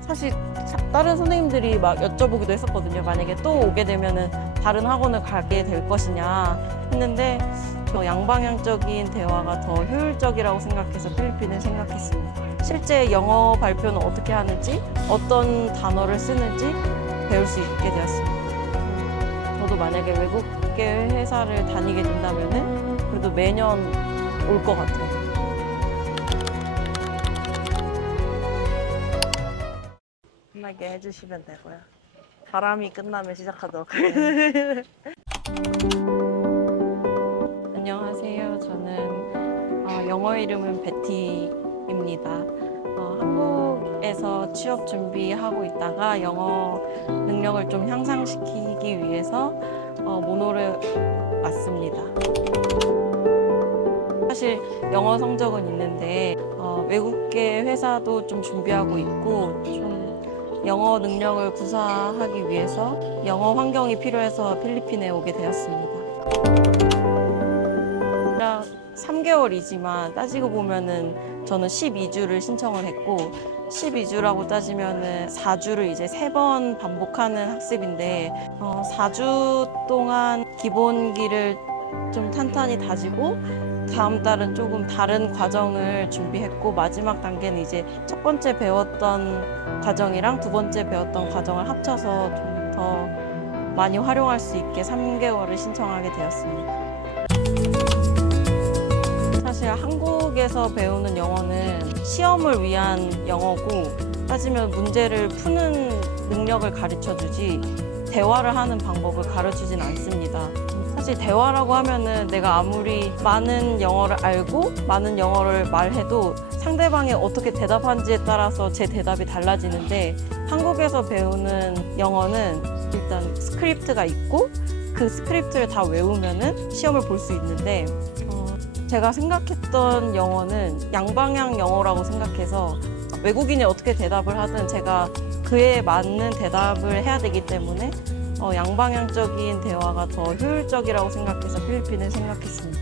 사실 다른 선생님들이 막 여쭤보기도 했었거든요. 만약에 또 오게 되면은 다른 학원을 가게 될 것이냐 했는데 저 양방향적인 대화가 더 효율적이라고 생각해서 필리핀을 생각했습니다. 실제 영어 발표는 어떻게 하는지, 어떤 단어를 쓰는지 배울 수 있게 되었습니다. 저도 만약에 외국계 회사를 다니게 된다면은 그래도 매년 올 것 같아요. 편하게 해주시면 되고요. 바람이 끝나면 시작하도록 하겠습니다. 안녕하세요. 저는 영어 이름은 베티입니다. 한국에서 취업 준비하고 있다가 영어 능력을 좀 향상시키기 위해서 모노를 왔습니다. 사실 영어 성적은 있는데 외국계 회사도 좀 준비하고 있고 좀 영어 능력을 구사하기 위해서 영어 환경이 필요해서 필리핀에 오게 되었습니다. 3개월이지만 따지고 보면은 저는 12주를 신청을 했고 12주라고 따지면은 4주를 이제 3번 반복하는 학습인데 4주 동안 기본기를 좀 탄탄히 다지고 다음 달은 조금 다른 과정을 준비했고 마지막 단계는 이제 첫 번째 배웠던 과정이랑 두 번째 배웠던 과정을 합쳐서 좀 더 많이 활용할 수 있게 3개월을 신청하게 되었습니다. 사실 한국에서 배우는 영어는 시험을 위한 영어고 따지면 문제를 푸는 능력을 가르쳐주지 대화를 하는 방법을 가르치진 않습니다. 사실 대화라고 하면은 내가 아무리 많은 영어를 알고 많은 영어를 말해도 상대방이 어떻게 대답하는지에 따라서 제 대답이 달라지는데 한국에서 배우는 영어는 일단 스크립트가 있고 그 스크립트를 다 외우면은 시험을 볼 수 있는데 제가 생각했던 영어는 양방향 영어라고 생각해서 외국인이 어떻게 대답을 하든 제가 그에 맞는 대답을 해야 되기 때문에 양방향적인 대화가 더 효율적이라고 생각해서 필리핀을 생각했습니다.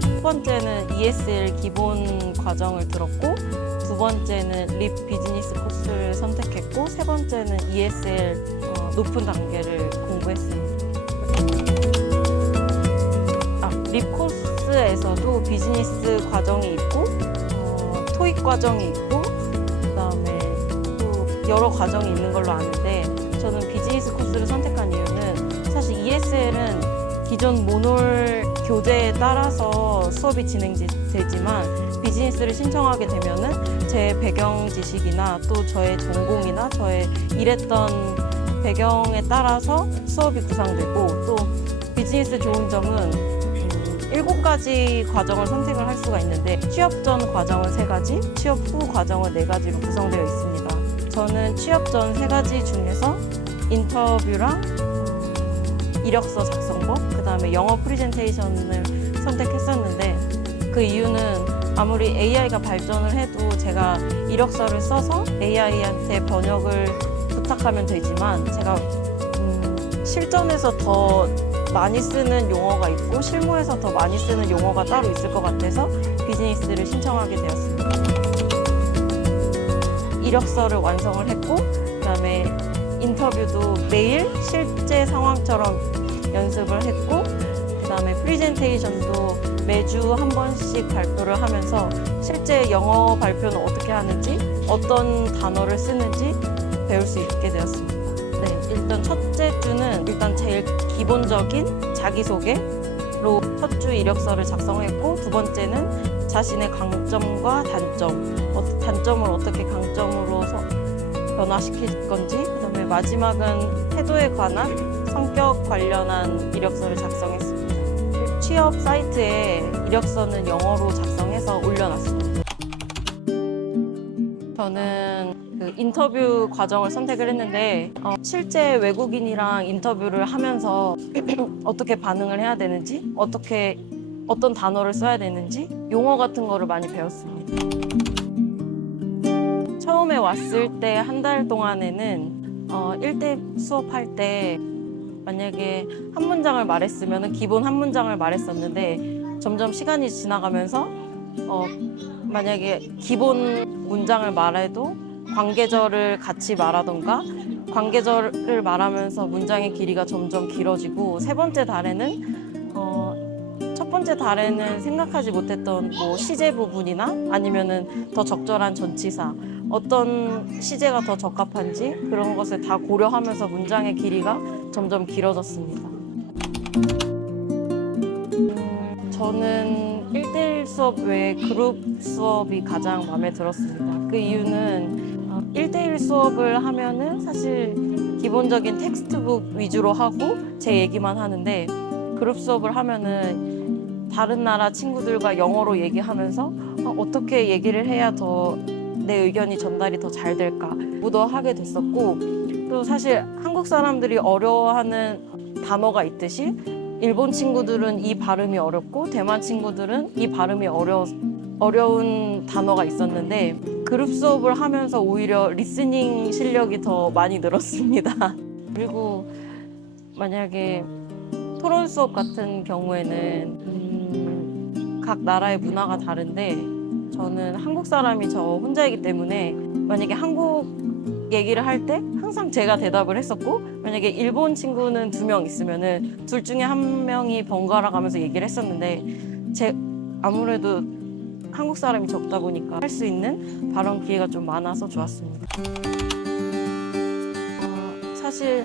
첫 번째는 ESL 기본 과정을 들었고 두 번째는 립 비즈니스 코스를 선택했고 세 번째는 ESL 높은 단계를 공부했습니다. 립 코스에서도 비즈니스 과정이 있고 토익 과정이 있고 그다음에 또 여러 과정이 있는 걸로 아는데 저는 비즈니스 코스를 선택한 이유는 사실 ESL은 기존 모놀 교재에 따라서 수업이 진행되지만 비즈니스를 신청하게 되면은 제 배경 지식이나 또 저의 전공이나 저의 일했던 배경에 따라서 수업이 구성되고 또 비즈니스 좋은 점은 7가지 과정을 선택을 할 수가 있는데 취업 전 과정은 3가지, 취업 후 과정은 4가지로 구성되어 있습니다. 저는 취업 전 3가지 중에서 인터뷰랑 이력서 작성법, 그 다음에 영어 프리젠테이션을 선택했었는데 그 이유는 아무리 AI가 발전을 해도 제가 이력서를 써서 AI한테 번역을 부탁하면 되지만 제가 실전에서 더 많이 쓰는 용어가 있고 실무에서 더 많이 쓰는 용어가 따로 있을 것 같아서 비즈니스를 신청하게 되었습니다. 이력서를 완성을 했고 그다음에 인터뷰도 매일 실제 상황처럼 연습을 했고 그다음에 프리젠테이션도 매주 한 번씩 발표를 하면서 실제 영어 발표는 어떻게 하는지 어떤 단어를 쓰는지 배울 수 있게 되었습니다. 네, 일단 첫째 주는 일단 제일 기본적인 자기소개로 첫 주 이력서를 작성했고 두 번째는 자신의 강점과 단점을 어떻게 강점으로 변화시킬 건지 그다음에 마지막은 태도에 관한 성격 관련한 이력서를 작성했습니다. 취업 사이트에 이력서는 영어로 작성해서 올려놨습니다. 저는 그 인터뷰 과정을 선택을 했는데 실제 외국인이랑 인터뷰를 하면서 어떻게 반응을 해야 되는지 어떤 단어를 써야 되는지 용어 같은 거를 많이 배웠습니다. 처음에 왔을 때 한 달 동안에는 1대 수업할 때 만약에 한 문장을 말했으면 기본 한 문장을 말했었는데 점점 시간이 지나가면서 만약에 기본 문장을 말해도 관계절을 같이 말하던가 관계절을 말하면서 문장의 길이가 점점 길어지고 세 번째 달에는 첫 번째 달에는 생각하지 못했던 뭐 시제 부분이나 아니면은 더 적절한 전치사 어떤 시제가 더 적합한지 그런 것을 다 고려하면서 문장의 길이가 점점 길어졌습니다. 저는 1대1 수업 외에 그룹 수업이 가장 마음에 들었습니다. 그 이유는 1대1 수업을 하면은 사실 기본적인 텍스트북 위주로 하고 제 얘기만 하는데 그룹 수업을 하면은 다른 나라 친구들과 영어로 얘기하면서 어떻게 얘기를 해야 더 내 의견이 전달이 더 잘 될까부터 하게 됐었고 또 사실 한국 사람들이 어려워하는 단어가 있듯이 일본 친구들은 이 발음이 어렵고 대만 친구들은 이 발음이 어려운 단어가 있었는데 그룹 수업을 하면서 오히려 리스닝 실력이 더 많이 늘었습니다. 그리고 만약에 토론 수업 같은 경우에는 각 나라의 문화가 다른데 저는 한국 사람이 저 혼자이기 때문에 만약에 한국 얘기를 할 때 항상 제가 대답을 했었고 만약에 일본 친구는 2명 있으면은 둘 중에 한 명이 번갈아 가면서 얘기를 했었는데 아무래도 한국 사람이 적다 보니까 할 수 있는 발언 기회가 좀 많아서 좋았습니다. 사실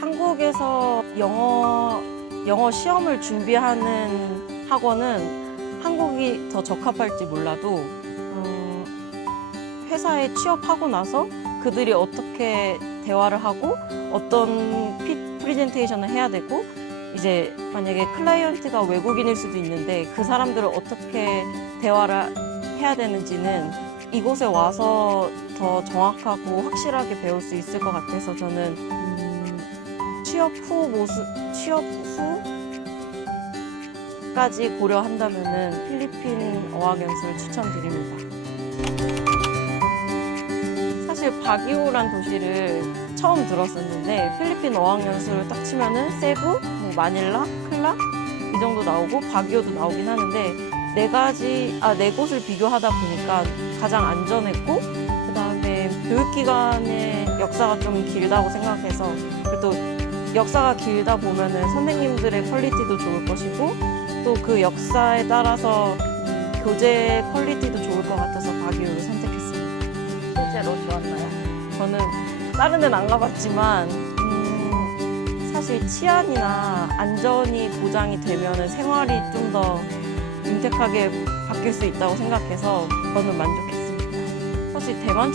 한국에서 영어 시험을 준비하는 학원은 한국이 더 적합할지 몰라도 회사에 취업하고 나서 그들이 어떻게 대화를 하고 어떤 프레젠테이션을 해야 되고 이제 만약에 클라이언트가 외국인일 수도 있는데 그 사람들을 어떻게 대화를 해야 되는지는 이곳에 와서 더 정확하고 확실하게 배울 수 있을 것 같아서 저는 취업 후까지 고려한다면은 필리핀 어학연수를 추천드립니다. 사실 바기오란 도시를 처음 들었었는데 필리핀 어학연수를 딱 치면은 세부, 뭐 마닐라, 클라 이 정도 나오고 바기오도 나오긴 하는데 네 곳을 비교하다 보니까 가장 안전했고 그다음에 교육기관의 역사가 좀 길다고 생각해서 또 역사가 길다 보면은 선생님들의 퀄리티도 좋을 것이고 또 그 역사에 따라서 교재 퀄리티도 좋을 것 같아서 바기오를 선택했습니다. 실제로 좋았나요? 저는 다른 데는 안 가봤지만 사실 치안이나 안전이 보장이 되면 생활이 좀 더 윤택하게 바뀔 수 있다고 생각해서 저는 만족했습니다. 사실 대만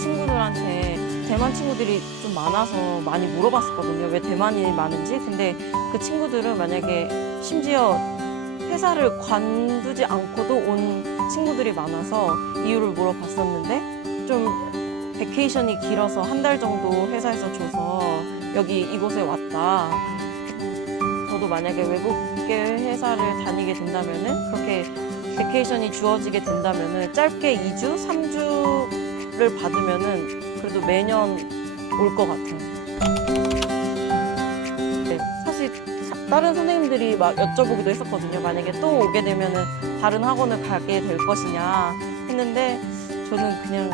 친구들이 좀 많아서 많이 물어봤었거든요. 왜 대만이 많은지. 근데 그 친구들은 만약에 심지어 회사를 관두지 않고도 온 친구들이 많아서 이유를 물어봤었는데 좀 베케이션이 길어서 한 달 정도 회사에서 줘서 이곳에 왔다. 저도 만약에 외국계 회사를 다니게 된다면은 그렇게 베케이션이 주어지게 된다면은 짧게 2주, 3주를 받으면은 그래도 매년 올 것 같아요. 네, 사실 다른 선생님들이 막 여쭤보기도 했었거든요. 만약에 또 오게 되면은 다른 학원을 가게 될 것이냐 했는데 저는 그냥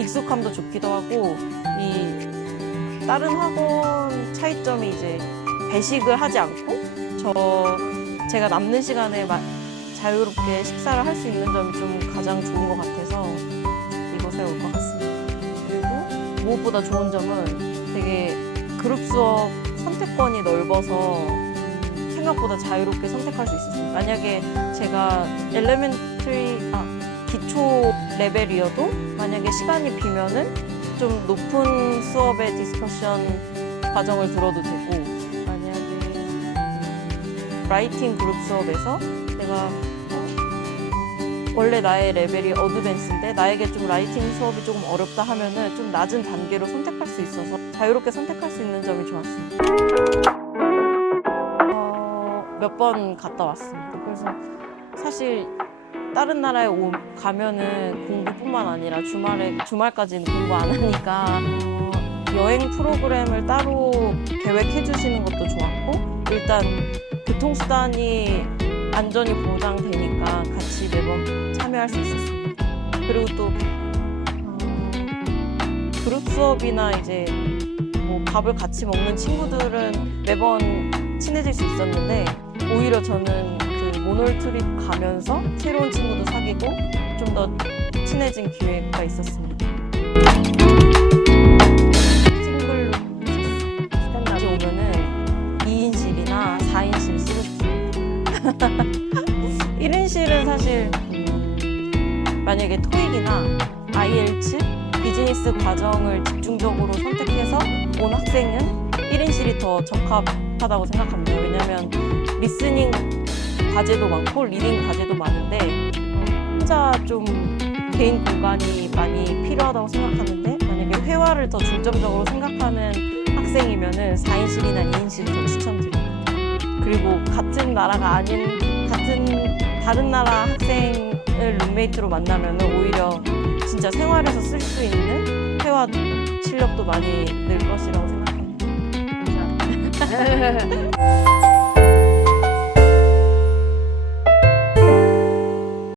익숙함도 좋기도 하고 이 다른 학원 차이점이 이제 배식을 하지 않고 제가 남는 시간에 자유롭게 식사를 할 수 있는 점이 좀 가장 좋은 것 같아서 이곳에 올 것 같습니다. 그리고 무엇보다 좋은 점은 되게 그룹 수업 선택권이 넓어서 생각보다 자유롭게 선택할 수 있었습니다. 만약에 제가 기초 레벨이어도 만약에 시간이 비면은 좀 높은 수업의 디스커션 과정을 들어도 되고 만약에 라이팅 그룹 수업에서 내가 원래 나의 레벨이 어드밴스인데 나에게 좀 라이팅 수업이 조금 어렵다 하면은 좀 낮은 단계로 선택할 수 있어서 자유롭게 선택할 수 있는 점이 좋았습니다. 몇 번 갔다 왔습니다. 그래서 사실 다른 나라에 가면은 공부뿐만 아니라 주말까지는 공부 안 하니까 여행 프로그램을 따로 계획해 주시는 것도 좋았고 일단 교통수단이 안전이 보장되니까 같이 매번 참여할 수 있었습니다. 그리고 또 그룹 수업이나 이제 뭐 밥을 같이 먹는 친구들은 매번 친해질 수 있었는데 오히려 저는 그 모놀 트립 가면서 새로운 친구도 사귀고 좀 더 친해진 기회가 있었습니다. 싱글로 스탠다드 오면은 2인실이나 4인실 쓰고 싶습니다. 1인실은 사실 만약에 토익이나 IELTS, 비즈니스 과정을 집중적으로 선택해서 온 학생은 1인실이 더 적합하다고 생각합니다. 왜냐하면 리스닝 과제도 많고 리딩 과제도 많은데 혼자 좀 개인 공간이 많이 필요하다고 생각하는데 만약에 회화를 더 중점적으로 생각하는 학생이면은 4인실이나 2인실을 더 추천드립니다. 그리고 같은 나라가 아닌 다른 나라 학생을 룸메이트로 만나면은 오히려 진짜 생활에서 쓸 수 있는 회화 실력도 많이 늘 것이라고 생각합니다. 감사합니다.